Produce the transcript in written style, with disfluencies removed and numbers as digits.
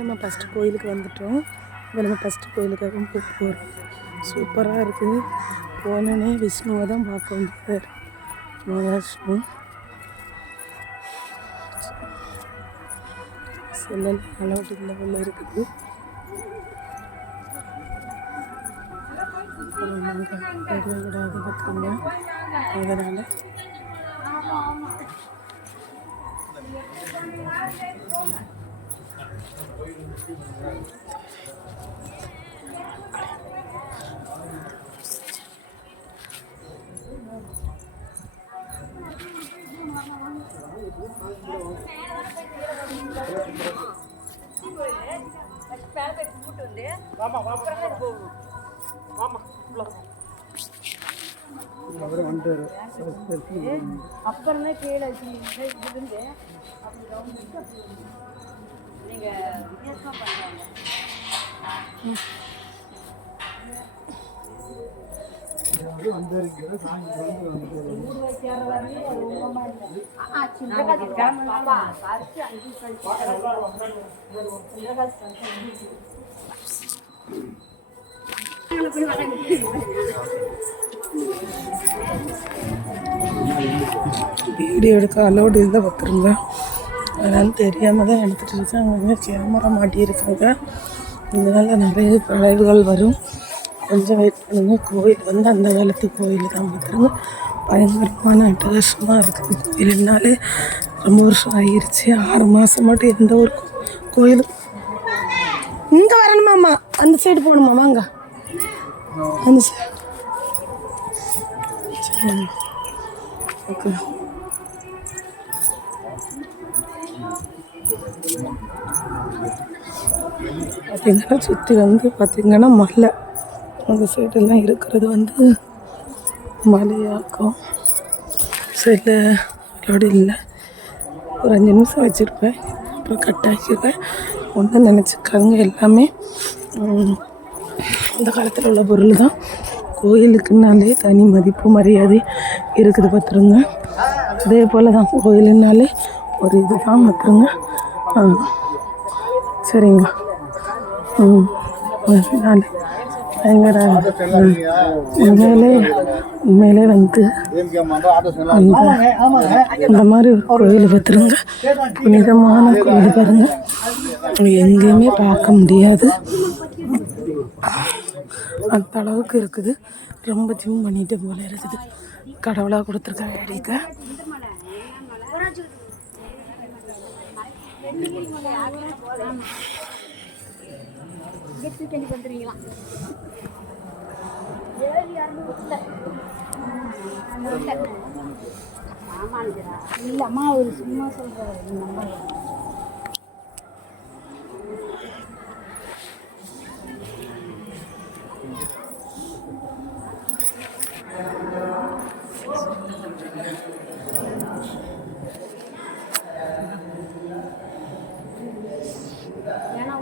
நம்ம ஃபஸ்ட்டு கோயிலுக்கு வந்துட்டோம். இப்போ நம்ம ஃபஸ்ட்டு கோயிலுக்காக போகிறோம். சூப்பராக இருக்குது. போனோடனே விஷ்ணுவை தான் பார்க்க வந்தார். மகாவிஷ்ணு செல்லல் அளவுக்கு இல்லை உள்ள இருக்குது. விடாது பார்த்துக்கோங்க. அதனால் அப்புறம் தான் கீழே இருந்து நீங்கள் வித்தியாசமாக பண்ணுறாங்க. வீடியோ எடுக்க அலோடு இல்லை பார்த்துருங்க. அதனால் தெரியாமல் தான் எடுத்துகிட்டு இருக்காங்க. கேமரா மாட்டியிருக்காங்க. இதனால் நிறைய விளைவுகள் வரும். கொஞ்சம் வெயிட் பண்ணுங்க. கோயில் வந்து அந்த காலத்து கோயில் தான் பார்த்துருங்க. பயங்கரமான அட்டகாசமாக இருக்குது. கோயில்னாலே ரொம்ப வருஷம் ஆகிருச்சு. 6 மாதம் மட்டும் எந்த ஒரு கோயிலும் இங்கே வரணுமாம்மா, அந்த சைடு போகணுமா, வாங்க அந்த சைடு. சரி ஓகே. பார்த்திங்கன்னா சுற்றி வந்து பார்த்திங்கன்னா மலை அந்த சைடெல்லாம் இருக்கிறது வந்து மலையாக்கும். சைடில் ரோடு இல்லை. ஒரு 5 நிமிஷம் வச்சுருப்பேன், அப்புறம் கட் ஆக்கிடுவேன். ஒன்றும் நினச்சிக்காங்க. எல்லாமே அந்த காலத்தில் உள்ள பொருள் தான். கோயிலுக்குனாலே தனி மதிப்பு மரியாதை இருக்குது பார்த்துருங்க. அதே போல் தான் கோயிலுனாலே ஒரு இது தான் பார்த்துருங்க. சரிங்க. அதனால் பயங்கர உண்மையிலே வந்து அந்த மாதிரி ஒரு கோயில் பார்த்துருங்க. புனிதமான கோயில் பாருங்க. எங்கேயுமே பார்க்க முடியாது, அந்த அளவுக்கு இருக்குது. ரொம்ப ஜூம் பண்ணிட்டு போல இருக்குது. கடவுளாக கொடுத்துருக்க ஐடிக்கு. இல்லம்மா, ஒரு சும்மா சொல்கிறேன். ஏன்னா